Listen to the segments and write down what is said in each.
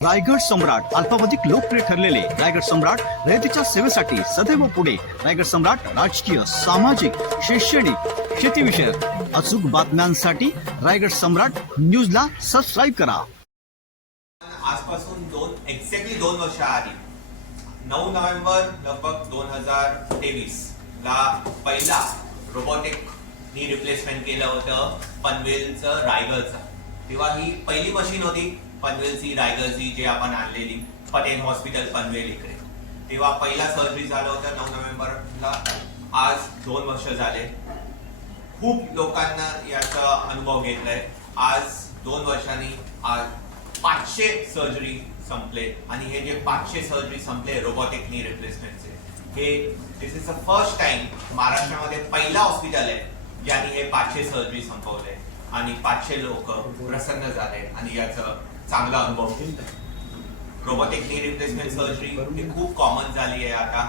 रायगड सम्राट अल्पावधिक लोकप्रिय ठरलेले रायगड सम्राट रयतेच्या सेवेसाठी सदैव पुढे. रायगड सम्राट राजकीय सामाजिक शैक्षणिक शेतीविषयक अचूक बातम्यांसाठी रायगड सम्राट न्यूजला सबस्क्राईब करा. आजपासून दोन एक्झॅक्टली दोन वर्ष आधी नऊ नोव्हेंबर लगभग दोन हजार तेवीस ला पहिला रोबोटिक नी रिप्लेसमेंट केलं होतं पनवेलचं रायगडचं. तेव्हा ही पहिली मशीन होती. पनवेलची रायगडची जे आपण आणलेली पटेल हॉस्पिटल पनवेल इकडे. तेव्हा पहिला सर्जरी झालं होतं नऊ नोव्हेंबरला. आज दोन वर्ष झाले. खूप लोकांना याचा अनुभव घेतलाय. आज दोन वर्षांनी आज पाचशे सर्जरी संपले. आणि हे जे पाचशे सर्जरी संपले रोबोटिक नी रिप्लेसमेंटचे हे this is the first time महाराष्ट्रामध्ये पहिला हॉस्पिटल आहे ज्याने हे पाचशे सर्जरी संपवले. आणि पाचशे लोक प्रसन्न झाले. आणि याचं चांगला अनुभव रोबोटिक नी रिप्लेसमेंट सर्जरी ही खूप कॉमन झाली आहे आता.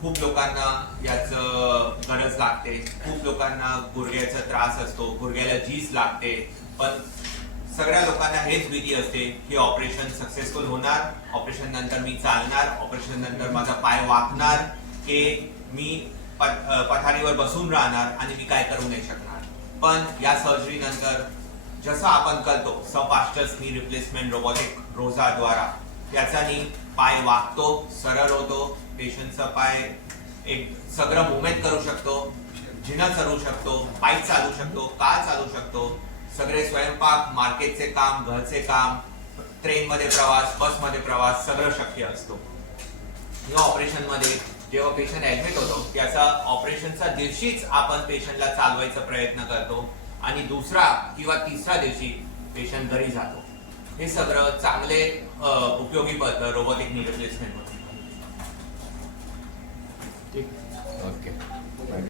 खूप लोकांना याचं गरज लागते. खूप लोकांना गुडघ्याचा त्रास असतो गुडघ्याला झीज लागते. पण सगळ्या लोकांना हेच भीती असते की ऑपरेशन सक्सेसफुल होणार ऑपरेशन नंतर मी चालणार ऑपरेशन नंतर माझा पाय वाकणार की मी पथारीवर बसून राहणार आणि मी काय करू नाही शकणार. पण या सर्जरी नंतर जसं आपण करतो सपास्टस नी रिप्लेसमेंट रोबोटिक रोजाद्वारा त्याच्यानी पाय वाकतो सरळ होतो पेशंटचा पाय एक सगळं मुवमेंट करू शकतो जिना चालू शकतो बाईक चालू शकतो कार चालू शकतो सगळे स्वयंपाक मार्केटचे काम घरचे काम ट्रेनमध्ये प्रवास बसमध्ये प्रवास सगळं शक्य असतो. या ऑपरेशनमध्ये जेव्हा पेशंट ऍडमिट होतो त्याचा ऑपरेशनचा दिवशीच आपण पेशंटला चालवायचा प्रयत्न करतो. आणि दुसरा किंवा तिसऱ्या दिवशी पेशंट घरी जातो. हे सगळं चांगले उपयोगी पडतं रोबोटिक नी रिप्लेसमेंटमध्ये ओके